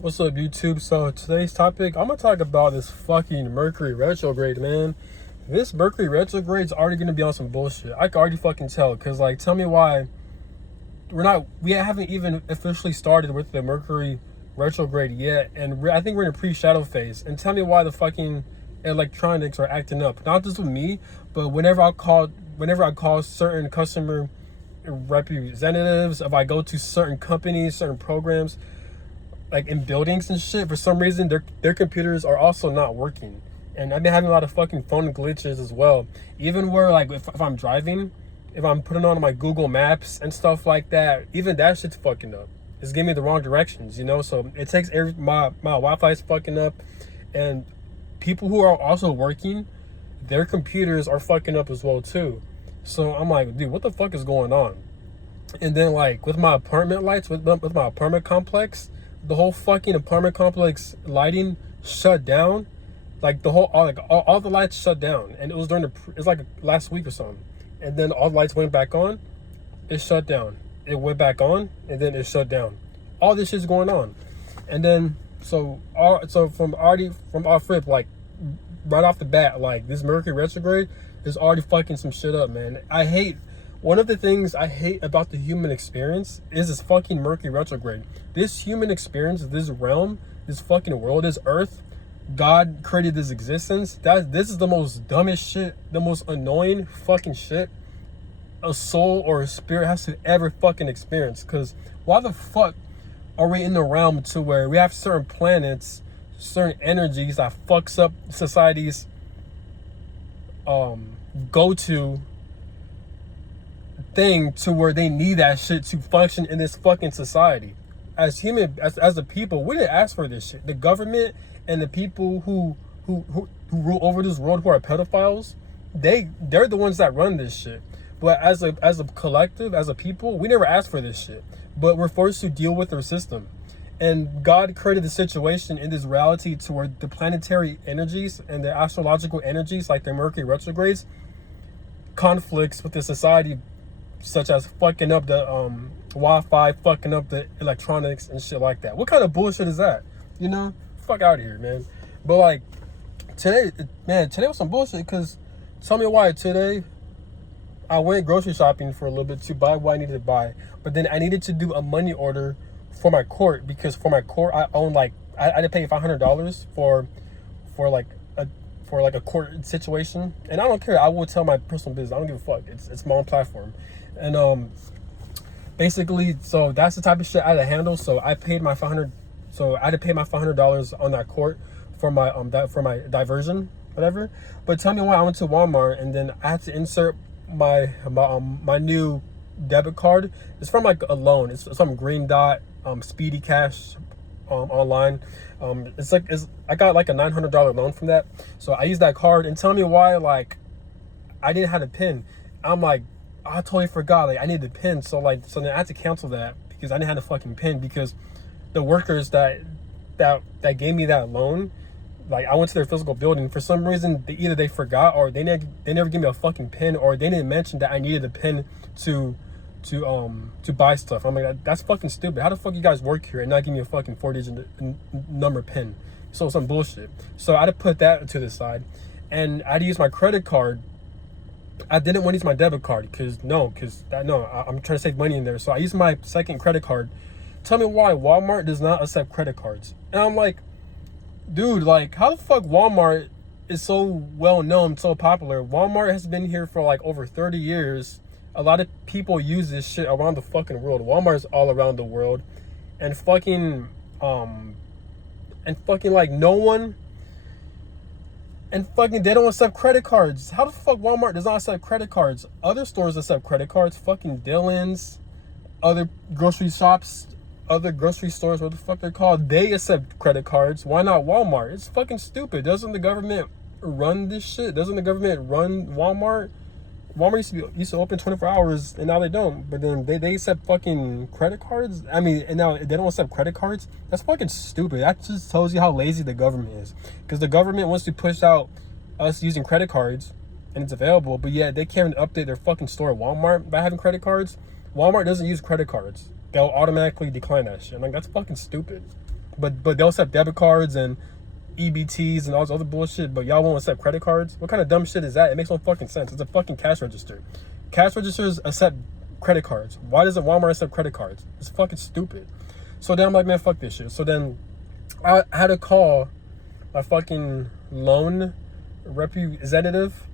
What's up, YouTube? So today's topic, I'm gonna talk about this fucking Mercury retrograde, man. This Mercury retrograde's already gonna be on some bullshit. I can already fucking tell, cause like, tell me why we haven't even officially started with the Mercury retrograde yet, and I think we're in a pre-shadow phase. And tell me why the fucking electronics are acting up, not just with me, but whenever I call certain customer representatives, if I go to certain companies, certain programs, like in buildings and shit, for some reason their computers are also not working. And I've been having a lot of fucking phone glitches as well. Even where like if I'm driving, if I'm putting on my Google Maps and stuff like that, even that shit's fucking up. It's giving me the wrong directions, you know? So it takes my Wi-Fi's fucking up, and people who are also working, their computers are fucking up as well too. So I'm like, dude, what the fuck is going on? And then like with my apartment lights, with my apartment complex, the whole fucking apartment complex lighting shut down. Like the whole all the lights shut down, and it was it's like last week or something. And then all the lights went back on, it shut down. It went back on, and then it shut down. All this shit's going on. And then so from off rip, like right off the bat, like this Mercury retrograde is already fucking some shit up, man. One of the things I hate about the human experience is this fucking Mercury retrograde. This human experience, this realm, this fucking world, this earth, God created this existence. This is the most dumbest shit, the most annoying fucking shit a soul or a spirit has to ever fucking experience. Because why the fuck are we in the realm to where we have certain planets, certain energies that fucks up society's go-to thing, to where they need that shit to function in this fucking society? As a people, we didn't ask for this shit. The government and the people who rule over this world, who are pedophiles, they're the ones that run this shit. But as a collective, as a people, we never asked for this shit, but we're forced to deal with their system. And God created the situation in this reality to where the planetary energies and the astrological energies, like the Mercury retrogrades, conflicts with the society, such as fucking up the Wi-Fi, fucking up the electronics and shit like that. What kind of bullshit is that? You know, fuck out of here, man. But like today was some bullshit. Because tell me why today I went grocery shopping for a little bit to buy what I needed to buy, but then I needed to do a money order for my court, because for my court I own like I had to pay $500 for a court situation. And I don't care. I will tell my personal business. I don't give a fuck. It's my own platform. And basically, so that's the type of shit I had to handle. So I paid my $500. So I had to pay my $500 on that court for my for my diversion, whatever. But tell me why I went to Walmart and then I had to insert my new debit card. It's from like a loan. It's from Green Dot, Speedy Cash, online. I got like a $900 loan from that. So I used that card, and tell me why like I didn't have a PIN. I'm like, I totally forgot. Like I needed a PIN. So then I had to cancel that because I didn't have a fucking PIN, because the workers that gave me that loan, like I went to their physical building, for some reason either they forgot or they never gave me a fucking PIN, or they didn't mention that I needed a PIN to buy stuff. I'm like, that's fucking stupid. How the fuck you guys work here and not give me a fucking 4-digit number PIN? So some bullshit. So I had to put that to the side, and I had to use my credit card. I didn't want to use my debit card I'm trying to save money in there. So I used my second credit card. Tell me why Walmart does not accept credit cards. And I'm like, dude, like how the fuck Walmart is so well known, so popular? Walmart has been here for like over 30 years. A lot of people use this shit around the fucking world. Walmart's all around the world. And fucking like no one, and fucking they don't accept credit cards. How the fuck Walmart does not accept credit cards? Other stores accept credit cards. Fucking Dillon's, other grocery shops, other grocery stores, what the fuck they're called, they accept credit cards. Why not Walmart? It's fucking stupid. Doesn't the government run this shit? Doesn't the government run Walmart? Walmart used to open 24 hours, and now they don't. But then they accept fucking credit cards. I mean, and now they don't accept credit cards. That's fucking stupid. That just tells you how lazy the government is. Because the government wants to push out us using credit cards, and it's available, but yet they can't update their fucking store at Walmart by having credit cards. Walmart doesn't use credit cards. They'll automatically decline that shit. Like, that's fucking stupid. but they'll accept debit cards and EBTs and all this other bullshit, but y'all won't accept credit cards? What kind of dumb shit is that? It makes no fucking sense. It's a fucking cash register. Cash registers accept credit cards. Why doesn't Walmart accept credit cards? It's fucking stupid. So then I'm like, man, fuck this shit. So then I had to call my fucking loan representative,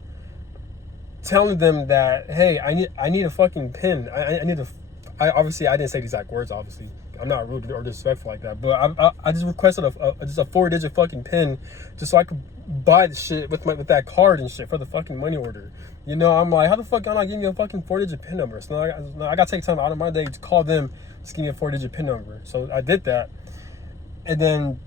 telling them that, hey, I need a fucking pin. I obviously I didn't say the exact words. Obviously, I'm not rude or disrespectful like that. But I just requested just a 4-digit fucking pin, just so I could buy the shit with that card and shit for the fucking money order. You know, I'm like, how the fuck y'all not giving me a fucking 4-digit pin number? So now I gotta take time out of my day to call them, just give me a 4-digit pin number. So I did that, and then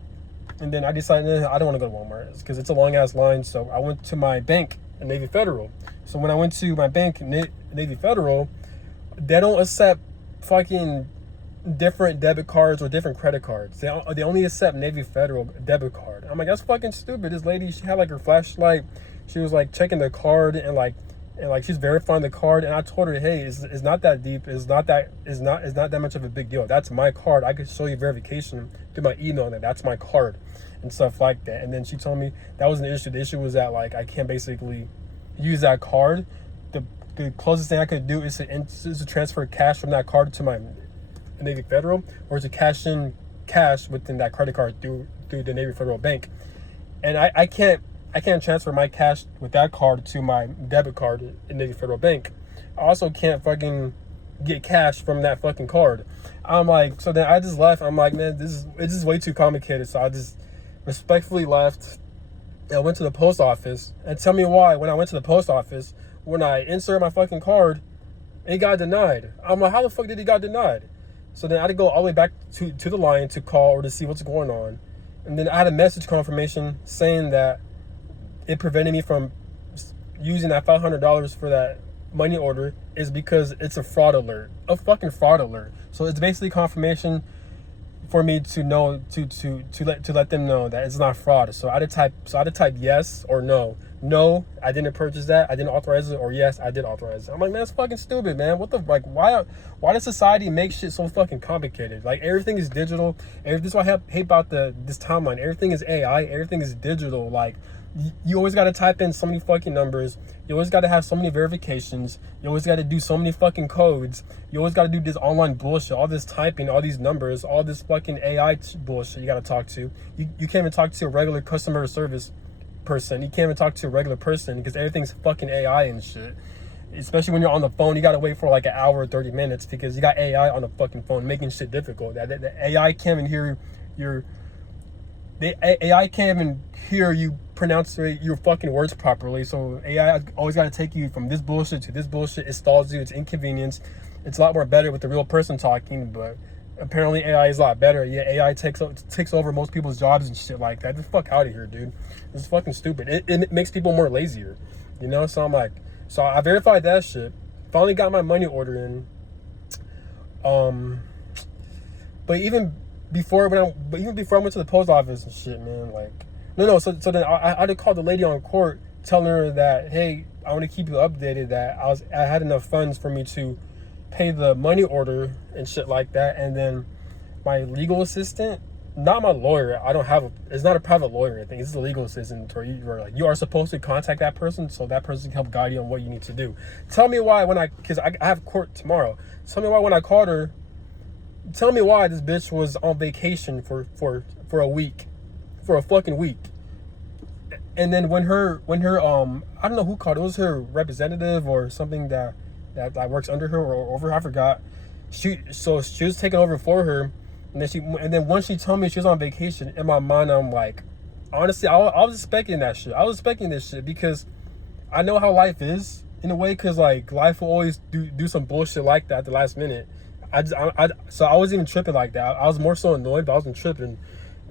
I decided I don't want to go to Walmart because it's a long ass line. So I went to my bank, Navy Federal. So when I went to my bank, Navy Federal, they don't accept fucking different debit cards or different credit cards. They only accept Navy Federal debit card. I'm like, that's fucking stupid. This lady, she had like her flashlight. She was like checking the card and she's verifying the card. And I told her, hey, it's not that deep. It's not that much of a big deal. That's my card. I could show you verification through my email that that's my card and stuff like that. And then she told me that wasn't the issue. The issue was that like I can't basically use that card. The closest thing I could do is to transfer cash from that card to my Navy Federal, or to cash in cash within that credit card through the Navy Federal Bank. And I can't transfer my cash with that card to my debit card in Navy Federal Bank. I also can't fucking get cash from that fucking card. I'm like, so then I just left. I'm like, man, it's just way too complicated. So I just respectfully left. I went to the post office, and tell me why when I went to the post office, when I inserted my fucking card, it got denied. I'm like, how the fuck did it got denied? So then I had to go all the way back to the line to call or to see what's going on. And then I had a message confirmation saying that it prevented me from using that $500 for that money order is because it's a fraud alert, a fucking fraud alert. So it's basically confirmation for me to know to let them know that it's not fraud. So I had to type yes or no. No, I didn't purchase that. I didn't authorize it. Or yes, I did authorize it. I'm like, man, that's fucking stupid, man. What the like? Why does society make shit so fucking complicated? Like everything is digital. This is what I hate about this timeline. Everything is AI. Everything is digital. Like you always got to type in so many fucking numbers. You always got to have so many verifications. You always got to do so many fucking codes. You always got to do this online bullshit, all this typing, all these numbers, all this fucking AI bullshit you got to talk to. You can't even talk to a regular customer service person. You can't even talk to a regular person because everything's fucking AI and shit. Especially when you're on the phone, you got to wait for like an hour or 30 minutes because you got AI on the fucking phone making shit difficult. The AI can't even hear AI can't even hear you pronounce your fucking words properly. So AI always got to take you from this bullshit to this bullshit. It stalls you. It's inconvenience. It's a lot more better with the real person talking, but apparently AI is a lot better. Yeah, AI takes over most people's jobs and shit like that. Get the fuck out of here, dude. It's fucking stupid. It makes people more lazier, you know? So I'm like, so I verified that shit. Finally got my money order in. But even before I went to the post office and shit, man, like, so then I had to call the lady on court, telling her that, hey, I want to keep you updated that I had enough funds for me to pay the money order and shit like that. And then my legal assistant, not my lawyer, it's not a private lawyer, I think it's a legal assistant where you are supposed to contact that person so that person can help guide you on what you need to do. Tell me why because I have court tomorrow. Tell me why when I called her, tell me why this bitch was on vacation for a week, for a fucking week. And then when her I don't know who called, it was her representative or something that works under her or over her, I forgot. She was taking over for her, and then once she told me she was on vacation, in my mind I'm like, honestly, I was expecting that shit. I was expecting this shit because I know how life is in a way, because like life will always do some bullshit like that at the last minute. So I wasn't even tripping like that. I was more so annoyed, but I wasn't tripping.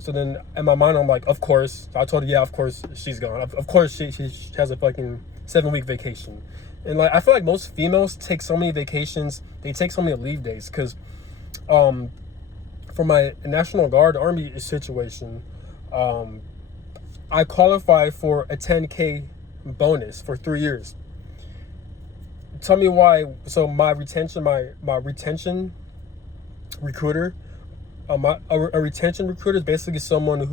So then in my mind I'm like, of course. So I told her, yeah, of course she's gone. Of course she has a fucking 7-week vacation. And like I feel like most females take so many vacations, they take so many leave days, because for my National Guard Army situation, I qualified for a 10K bonus for 3 years. Tell me why. So my retention recruiter A retention recruiter is basically someone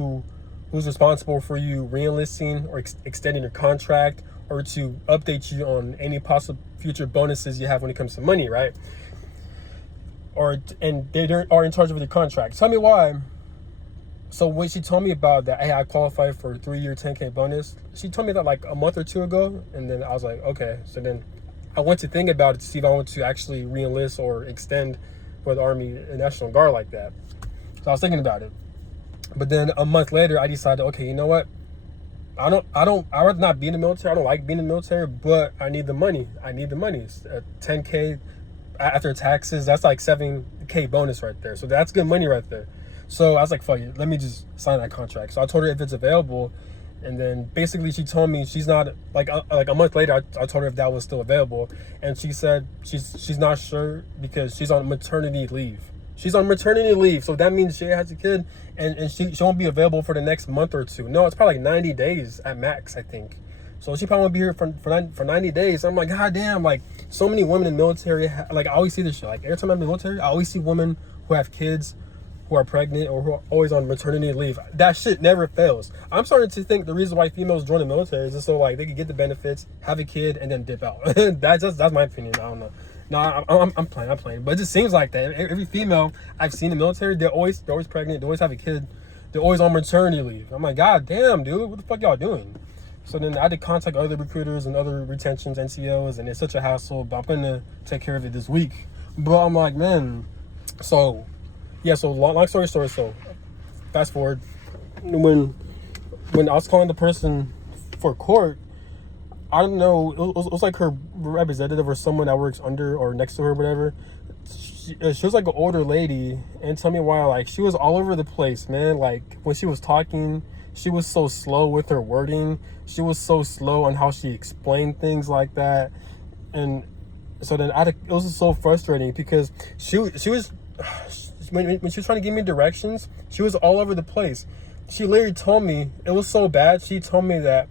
who's responsible for you re-enlisting or extending your contract, or to update you on any possible future bonuses you have when it comes to money, right? And they are in charge of your contract. Tell me why. So when she told me about that, hey, I qualified for a 3-year 10K bonus, she told me that like a month or two ago, and then I was like, okay. So then I went to think about it to see if I want to actually re-enlist or extend for the Army and National Guard like that. So I was thinking about it. But then a month later, I decided, okay, you know what? I'd rather not be in the military. I don't like being in the military, but I need the money. It's 10K after taxes. That's like 7K bonus right there. So that's good money right there. So I was like, fuck it, let me just sign that contract. So I told her if it's available, and then basically she told me she's not, like a month later, I told her if that was still available, and she said she's not sure because she's on maternity leave. So that means she has a kid, and she won't be available for the next month or two. No, it's probably like 90 days at max, I think. So she probably won't be here for 90 days. I'm like, god damn, like so many women in the military, like I always see this shit. Like every time I'm in the military, I always see women who have kids, who are pregnant, or who are always on maternity leave. That shit never fails. I'm starting to think the reason why females join the military is just so like they can get the benefits, have a kid, and then dip out. that's my opinion. I don't know. No, I'm playing. But it just seems like that. Every female I've seen in the military, they're always pregnant, they always have a kid, they're always on maternity leave. I'm like, god damn, dude, what the fuck y'all doing? So then I had to contact other recruiters and other retentions, NCOs, and it's such a hassle, but I'm gonna take care of it this week. But I'm like, man, so long story short, so fast forward, when I was calling the person for court, I don't know, it was like her representative or someone that works under or next to her or whatever. She was like an older lady, and tell me why, like she was all over the place, man. Like when she was talking, she was so slow with her wording. She was so slow on how she explained things like that. And so then it was just so frustrating because she was when she was trying to give me directions, she was all over the place. She literally told me, it was so bad, she told me that,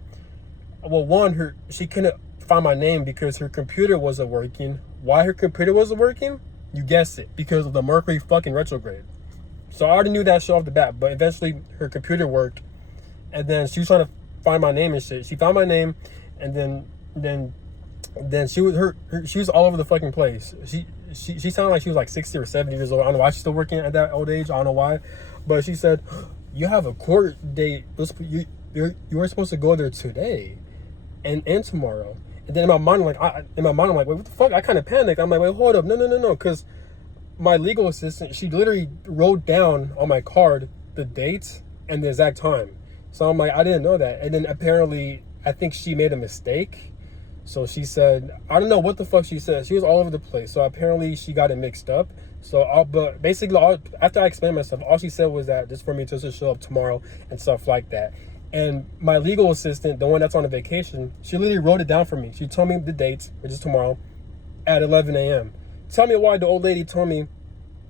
well, one, she couldn't find my name because her computer wasn't working. Why her computer wasn't working? You guessed it, because of the Mercury fucking retrograde. So I already knew that shit off the bat, but eventually her computer worked, and then she was trying to find my name and shit. She found my name, and then she was all over the fucking place. She sounded like she was like 60 or 70 years old. I don't know why she's still working at that old age. I don't know why. But she said, you have a court date. You were supposed to go there today and tomorrow. And then in my mind, I'm like, wait, what the fuck? I kind of panicked. I'm like, wait, hold up. No. Because my legal assistant, she literally wrote down on my card the date and the exact time. So I'm like, I didn't know that. And then apparently, I think she made a mistake. So she said, I don't know what the fuck she said. She was all over the place. So apparently she got it mixed up. But basically, after I explained myself, all she said was that just for me to just show up tomorrow and stuff like that. And my legal assistant, the one that's on a vacation, she literally wrote it down for me. She told me the dates, which is tomorrow, at 11 a.m. Tell me why the old lady told me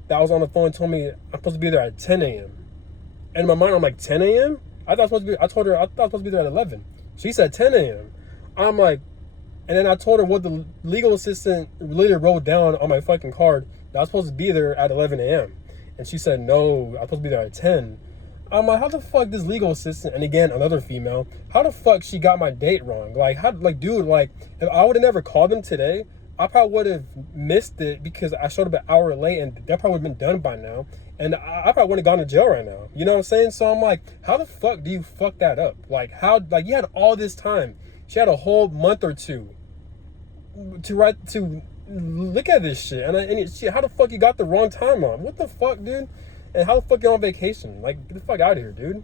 that I was on the phone and told me I'm supposed to be there at 10 a.m. And in my mind, I'm like, 10 a.m.? I told her I thought I was supposed to be there at 11. She said 10 a.m. I'm like, and then I told her what the legal assistant literally wrote down on my fucking card, that I was supposed to be there at 11 a.m. And she said, no, I was supposed to be there at 10. I'm like, how the fuck this legal assistant, and again, another female, how the fuck she got my date wrong? Dude, if I would have never called them today, I probably would have missed it because I showed up an hour late and that probably would have been done by now. And I probably wouldn't have gone to jail right now. You know what I'm saying? So I'm like, how the fuck do you fuck that up? You had all this time. She had a whole month or two to look at this shit. How the fuck you got the wrong time on? What the fuck, dude? And how the fuck you on vacation? Like, get the fuck out of here, dude.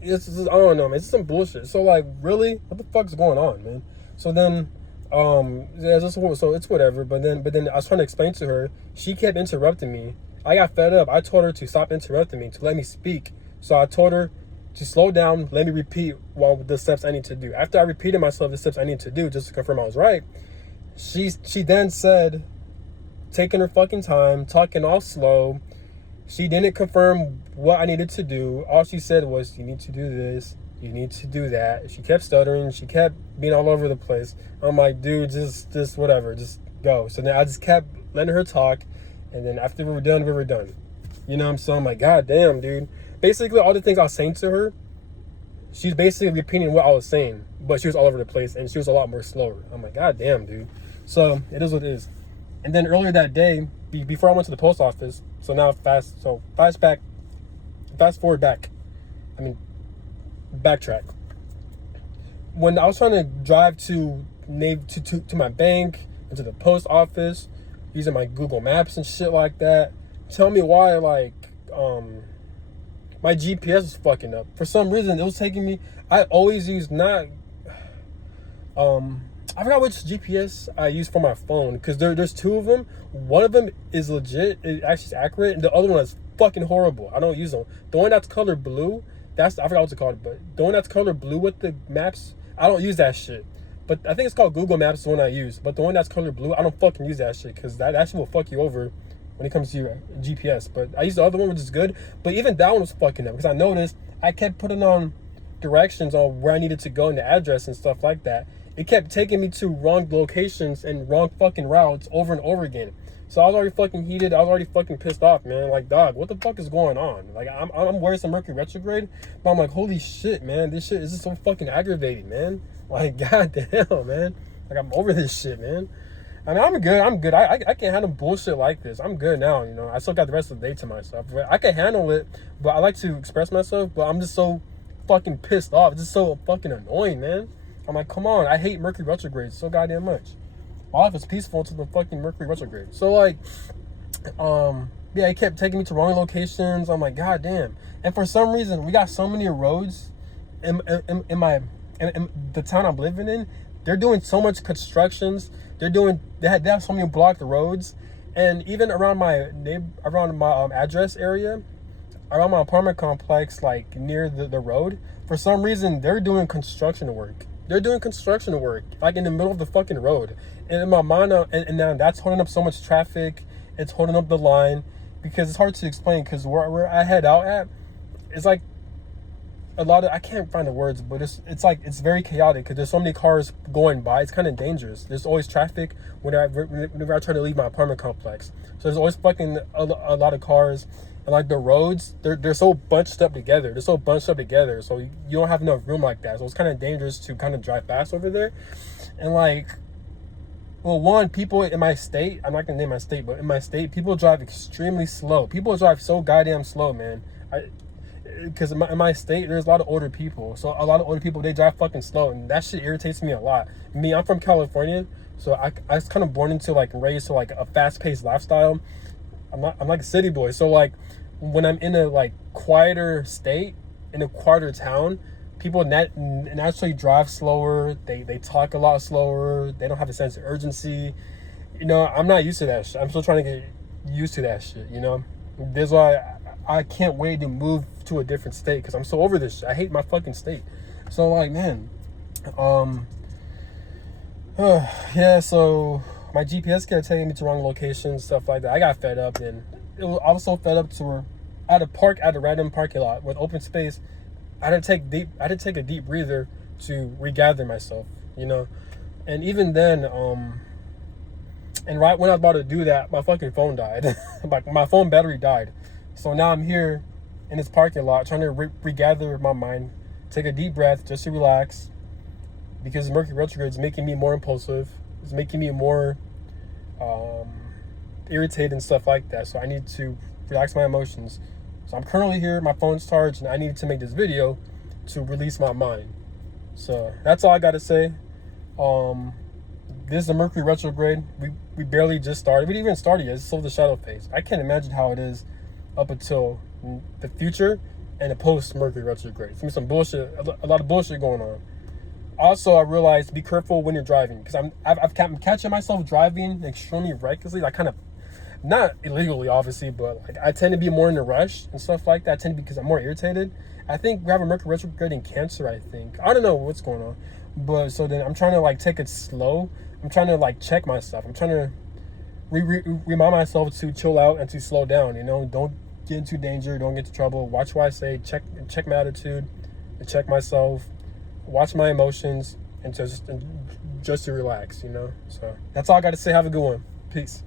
It's just, I don't know, man. It's just some bullshit. So, like, really? What the fuck's going on, man? So then, so it's whatever. But then I was trying to explain to her. She kept interrupting me. I got fed up. I told her to stop interrupting me, to let me speak. So I told her to slow down, let me repeat the steps I need to do. After I repeated myself the steps I need to do, just to confirm I was right, she then said, taking her fucking time, talking all slow. She didn't confirm what I needed to do. All she said was, you need to do this, you need to do that. She kept stuttering. She kept being all over the place. I'm like, dude, just whatever, just go. So then I just kept letting her talk. And then after we were done, we were done. You know what I'm saying? I'm like, God damn, dude. Basically, all the things I was saying to her, she's basically repeating what I was saying, but she was all over the place and she was a lot more slower. I'm like, God damn, dude. So it is what it is. And then earlier that day, before I went to the post office, so now fast forward back. I mean, backtrack. When I was trying to drive to my bank and to the post office using my Google Maps and shit like that, tell me why my GPS was fucking up. For some reason, it was taking me. I always use not. I forgot which GPS I use for my phone because there's two of them. One of them is legit, it actually is accurate, and the other one is fucking horrible. I don't use them. The one that's color blue, I forgot what's it called, but the one that's color blue with the maps, I don't use that shit. But I think it's called Google Maps, the one I use. But the one that's color blue, I don't fucking use that shit because that shit will fuck you over when it comes to your GPS. But I use the other one, which is good. But even that one was fucking up because I noticed I kept putting on directions on where I needed to go and the address and stuff like that. It kept taking me to wrong locations and wrong fucking routes over and over again. So I was already fucking heated. I was already fucking pissed off, man. Like, dog, what the fuck is going on? Like, I'm worried some Mercury retrograde, but I'm like, holy shit, man. This shit is just so fucking aggravating, man. Like, goddamn, man. Like, I'm over this shit, man. I mean, I'm good. I can't handle bullshit like this. I'm good now, you know. I still got the rest of the day to myself. But I can handle it, but I like to express myself, but I'm just so fucking pissed off. It's just so fucking annoying, man. I'm like, come on. I hate Mercury retrograde so goddamn much. My life is peaceful until the fucking Mercury retrograde. So, like, yeah, it kept taking me to wrong locations. I'm like, god damn. And for some reason, we got so many roads in the town I'm living in. They're doing so much constructions. They have so many blocked roads, and even around my address area, around my apartment complex, like near the road, for some reason they're doing construction work. They're doing construction work like in the middle of the fucking road, and in my mind, and now that's holding up so much traffic. It's holding up the line because it's hard to explain. Because where I head out at, it's like a lot of, I can't find the words, but it's like it's very chaotic because there's so many cars going by. It's kind of dangerous. There's always traffic whenever I try to leave my apartment complex. So there's always fucking a lot of cars, and like the roads, they're so bunched up together. So you don't have enough room like that. So it's kind of dangerous to kind of drive fast over there. And like, well, one, people in my state, I'm not gonna name my state, but in my state, people drive extremely slow. People drive so goddamn slow, man. Because in my state, there's a lot of older people. So a lot of older people, they drive fucking slow, and that shit irritates me a lot. Me, I'm from California, so I was kind of born into, like, raised to, like, a fast-paced lifestyle. I'm like a city boy. So, like, when I'm in a, like, quieter state, in a quieter town, people naturally drive slower. They talk a lot slower. They don't have a sense of urgency. You know, I'm not used to that shit. I'm still trying to get used to that shit, you know? That's why I can't wait to move to a different state because I'm so over this shit. I hate my fucking state. So, like, man, yeah, so my GPS kept taking me to wrong locations, stuff like that. I got fed up, and I was so fed up to where I had to park at a random parking lot with open space. I had to take a deep breather to regather myself, you know? And even then, and right when I was about to do that, my fucking phone died. My phone battery died. So now I'm here in this parking lot trying to regather my mind, take a deep breath just to relax, because Mercury retrograde is making me more impulsive. It's making me more irritated and stuff like that. So I need to relax my emotions. So I'm currently here, my phone's charged, and I needed to make this video to release my mind. So that's all I got to say. This is the Mercury retrograde. We barely just started. We didn't even start yet. It's still the shadow phase. I can't imagine how it is up until the future and the post Mercury retrograde. It's gonna be some bullshit, a lot of bullshit going on. Also, I realized be careful when you're driving, because I'm catching myself driving extremely recklessly, like kind of not illegally, obviously, but like I tend to be more in a rush and stuff like that. I tend to be because I'm more irritated. I think we have a Mercury retrograde in Cancer. I don't know what's going on, but so then I'm trying to like take it slow. I'm trying to like check myself. I'm trying to remind myself to chill out and to slow down. You know, don't get into danger. Don't get into trouble. Watch what I say. Check my attitude, and check myself. Watch my emotions, and just to relax. You know. So that's all I got to say. Have a good one. Peace.